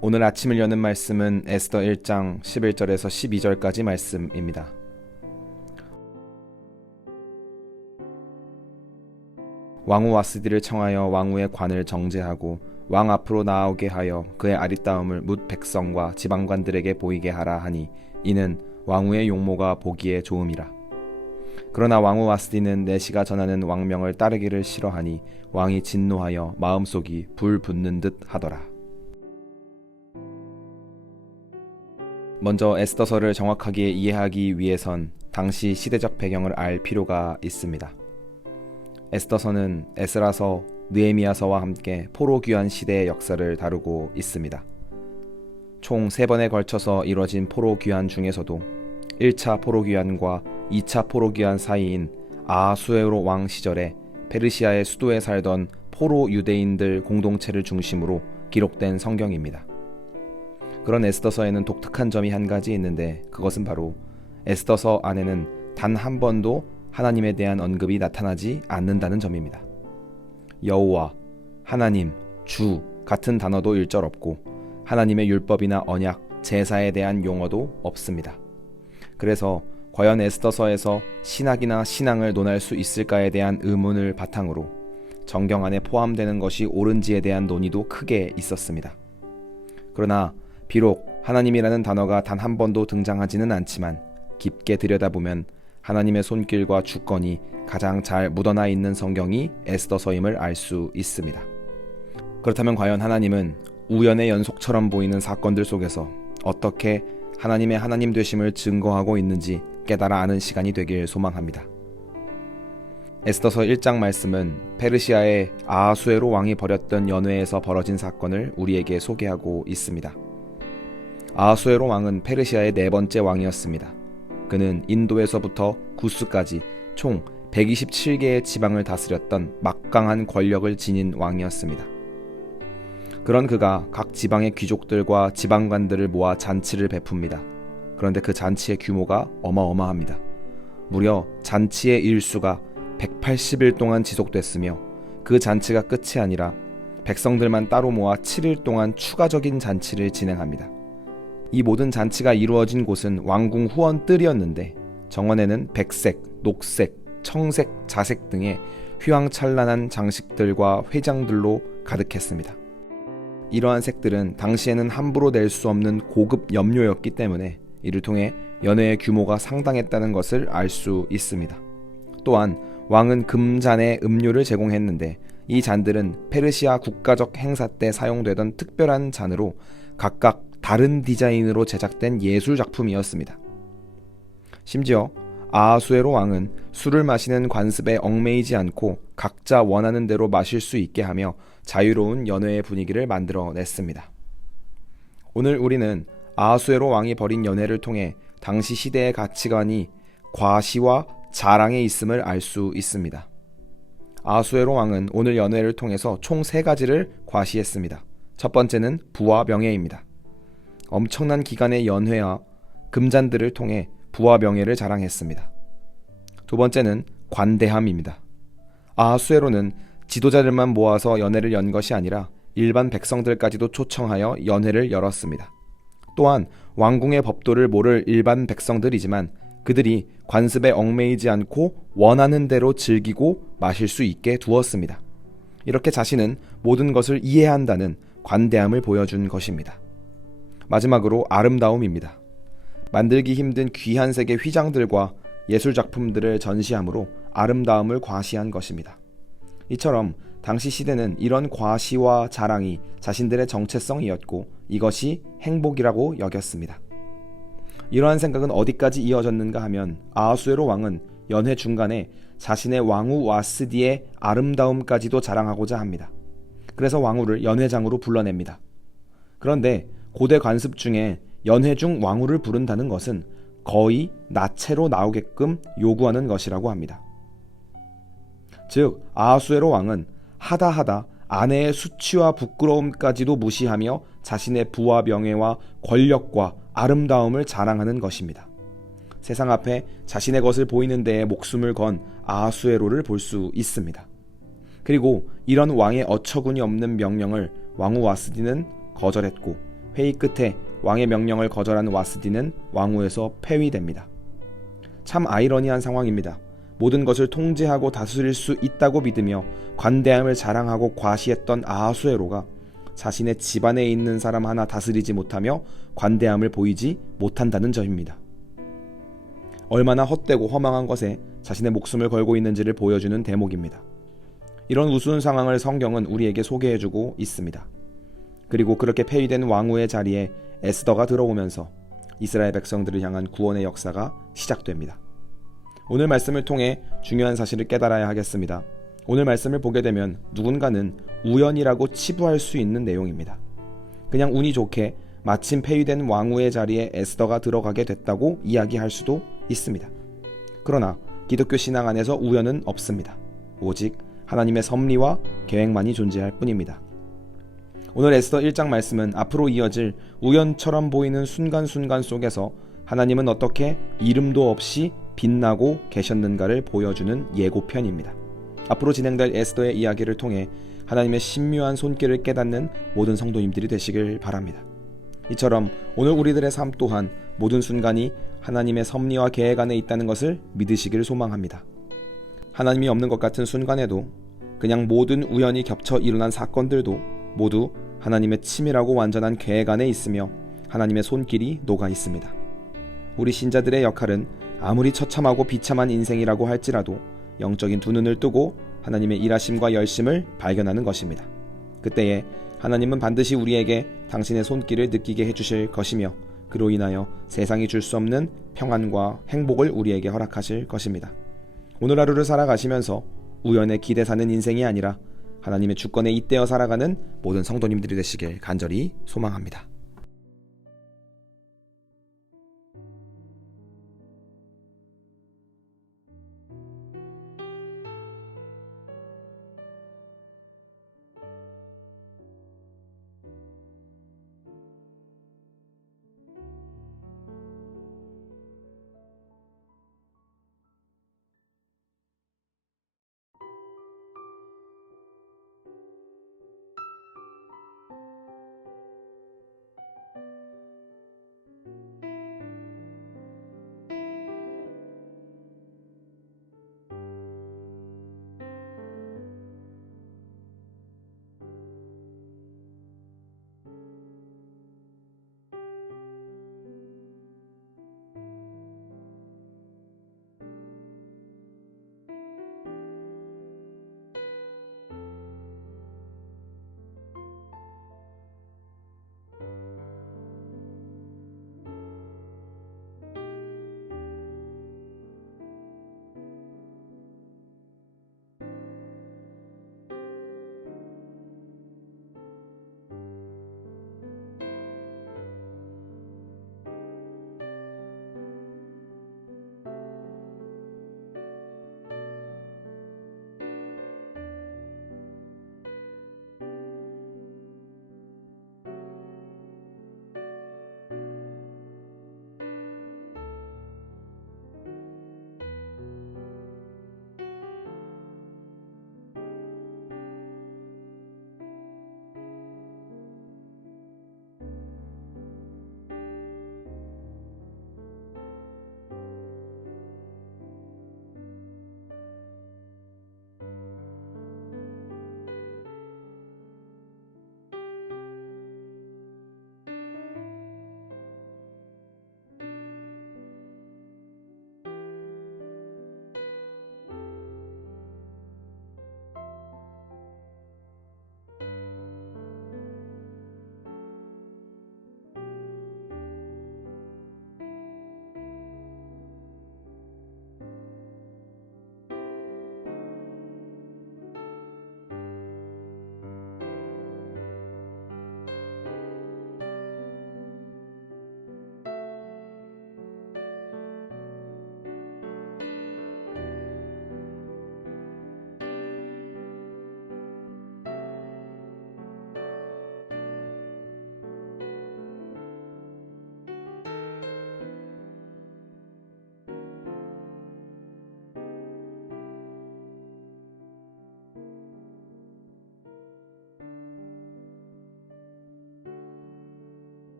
오늘 아침을 여는 말씀은 에스더 1장 11절에서 12절까지 말씀입니다. 왕후 와스디를 청하여 왕후의 관을 정제하고 왕 앞으로 나오게 하여 그의 아리따움을 뭇 백성과 지방관들에게 보이게 하라 하니 이는 왕후의 용모가 보기에 좋음이라. 그러나 왕후 와스디는 내시가 전하는 왕명을 따르기를 싫어하니 왕이 진노하여 마음속이 불 붙는 듯 하더라. 먼저 에스더서를 정확하게 이해하기 위해선 당시 시대적 배경을 알 필요가 있습니다. 에스더서는 에스라서, 느헤미야서와 함께 포로 귀환 시대의 역사를 다루고 있습니다. 총 3번에 걸쳐서 이뤄진 포로 귀환 중에서도 1차 포로 귀환과 2차 포로 귀환 사이인 아하수에로 왕 시절에 페르시아의 수도에 살던 포로 유대인들 공동체를 중심으로 기록된 성경입니다. 그런 에스더서에는 독특한 점이 한 가지 있는데 그것은 바로 에스더서 안에는 단 한 번도 하나님에 대한 언급이 나타나지 않는다는 점입니다. 여호와, 하나님, 주 같은 단어도 일절 없고 하나님의 율법이나 언약, 제사에 대한 용어도 없습니다. 그래서 과연 에스더서에서 신학이나 신앙을 논할 수 있을까에 대한 의문을 바탕으로 정경 안에 포함되는 것이 옳은지에 대한 논의도 크게 있었습니다. 그러나 비록 하나님이라는 단어가 단 한 번도 등장하지는 않지만 깊게 들여다보면 하나님의 손길과 주권이 가장 잘 묻어나 있는 성경이 에스더서임을 알 수 있습니다. 그렇다면 과연 하나님은 우연의 연속처럼 보이는 사건들 속에서 어떻게 하나님의 하나님 되심을 증거하고 있는지 깨달아 아는 시간이 되길 소망합니다. 에스더서 1장 말씀은 페르시아의 아하수에로 왕이 벌였던 연회에서 벌어진 사건을 우리에게 소개하고 있습니다. 아하수에로 왕은 페르시아의 4번째 왕이었습니다. 그는 인도에서부터 구스까지 총 127개의 지방을 다스렸던 막강한 권력을 지닌 왕이었습니다. 그런 그가 각 지방의 귀족들과 지방관들을 모아 잔치를 베풉니다. 그런데 그 잔치의 규모가 어마어마합니다. 무려 잔치의 일수가 180일 동안 지속됐으며 그 잔치가 끝이 아니라 백성들만 따로 모아 7일 동안 추가적인 잔치를 진행합니다. 이 모든 잔치가 이루어진 곳은 왕궁 후원뜰이었는데 정원에는 백색, 녹색, 청색, 자색 등의 휘황찬란한 장식들과 회장들로 가득했습니다. 이러한 색들은 당시에는 함부로 낼 수 없는 고급 염료였기 때문에 이를 통해 연회의 규모가 상당했다는 것을 알 수 있습니다. 또한 왕은 금잔에 음료를 제공했는데 이 잔들은 페르시아 국가적 행사 때 사용되던 특별한 잔으로 각각 다른 디자인으로 제작된 예술 작품이었습니다. 심지어 아하수에로 왕은 술을 마시는 관습에 얽매이지 않고 각자 원하는 대로 마실 수 있게 하며 자유로운 연회의 분위기를 만들어냈습니다. 오늘 우리는 아하수에로 왕이 벌인 연회를 통해 당시 시대의 가치관이 과시와 자랑에 있음을 알 수 있습니다. 아하수에로 왕은 오늘 연회를 통해서 총 3가지를 과시했습니다. 첫 번째는 부와 명예입니다. 엄청난 기간의 연회와 금잔들을 통해 부와 명예를 자랑했습니다. 두 번째는 관대함입니다. 아하수에로는 지도자들만 모아서 연회를 연 것이 아니라 일반 백성들까지도 초청하여 연회를 열었습니다. 또한 왕궁의 법도를 모를 일반 백성들이지만 그들이 관습에 얽매이지 않고 원하는 대로 즐기고 마실 수 있게 두었습니다. 이렇게 자신은 모든 것을 이해한다는 관대함을 보여준 것입니다. 마지막으로 아름다움입니다. 만들기 힘든 귀한 색의 휘장들과 예술작품들을 전시함으로 아름다움을 과시한 것입니다. 이처럼 당시 시대는 이런 과시와 자랑이 자신들의 정체성이었고 이것이 행복이라고 여겼습니다. 이러한 생각은 어디까지 이어졌는가 하면 아하수에로 왕은 연회 중간에 자신의 왕후 와스디의 아름다움까지도 자랑하고자 합니다. 그래서 왕후를 연회장으로 불러냅니다. 그런데 고대 관습 중에 연회 중 왕후를 부른다는 것은 거의 나체로 나오게끔 요구하는 것이라고 합니다. 즉 아하수에로 왕은 하다 아내의 수치와 부끄러움까지도 무시하며 자신의 부와 명예와 권력과 아름다움을 자랑하는 것입니다. 세상 앞에 자신의 것을 보이는 데에 목숨을 건 아하수에로를 볼 수 있습니다. 그리고 이런 왕의 어처구니 없는 명령을 왕후 와스디는 거절했고 회의 끝에 왕의 명령을 거절한 와스디는 왕후에서 폐위됩니다. 참 아이러니한 상황입니다. 모든 것을 통제하고 다스릴 수 있다고 믿으며 관대함을 자랑하고 과시했던 아하수에로가 자신의 집안에 있는 사람 하나 다스리지 못하며 관대함을 보이지 못한다는 점입니다. 얼마나 헛되고 허망한 것에 자신의 목숨을 걸고 있는지를 보여주는 대목입니다. 이런 우스운 상황을 성경은 우리에게 소개해주고 있습니다. 그리고 그렇게 폐위된 왕후의 자리에 에스더가 들어오면서 이스라엘 백성들을 향한 구원의 역사가 시작됩니다. 오늘 말씀을 통해 중요한 사실을 깨달아야 하겠습니다. 오늘 말씀을 보게 되면 누군가는 우연이라고 치부할 수 있는 내용입니다. 그냥 운이 좋게 마침 폐위된 왕후의 자리에 에스더가 들어가게 됐다고 이야기할 수도 있습니다. 그러나 기독교 신앙 안에서 우연은 없습니다. 오직 하나님의 섭리와 계획만이 존재할 뿐입니다. 오늘 에스더 1장 말씀은 앞으로 이어질 우연처럼 보이는 순간순간 속에서 하나님은 어떻게 이름도 없이 빛나고 계셨는가를 보여주는 예고편입니다. 앞으로 진행될 에스더의 이야기를 통해 하나님의 신묘한 손길을 깨닫는 모든 성도님들이 되시길 바랍니다. 이처럼 오늘 우리들의 삶 또한 모든 순간이 하나님의 섭리와 계획 안에 있다는 것을 믿으시길 소망합니다. 하나님이 없는 것 같은 순간에도 그냥 모든 우연히 겹쳐 일어난 사건들도 모두 하나님의 치밀하고 완전한 계획 안에 있으며 하나님의 손길이 녹아 있습니다. 우리 신자들의 역할은 아무리 처참하고 비참한 인생이라고 할지라도 영적인 두 눈을 뜨고 하나님의 일하심과 열심을 발견하는 것입니다. 그때에 하나님은 반드시 우리에게 당신의 손길을 느끼게 해주실 것이며 그로 인하여 세상이 줄 수 없는 평안과 행복을 우리에게 허락하실 것입니다. 오늘 하루를 살아가시면서 우연에 기대 사는 인생이 아니라 하나님의 주권에 잇대어 살아가는 모든 성도님들이 되시길 간절히 소망합니다.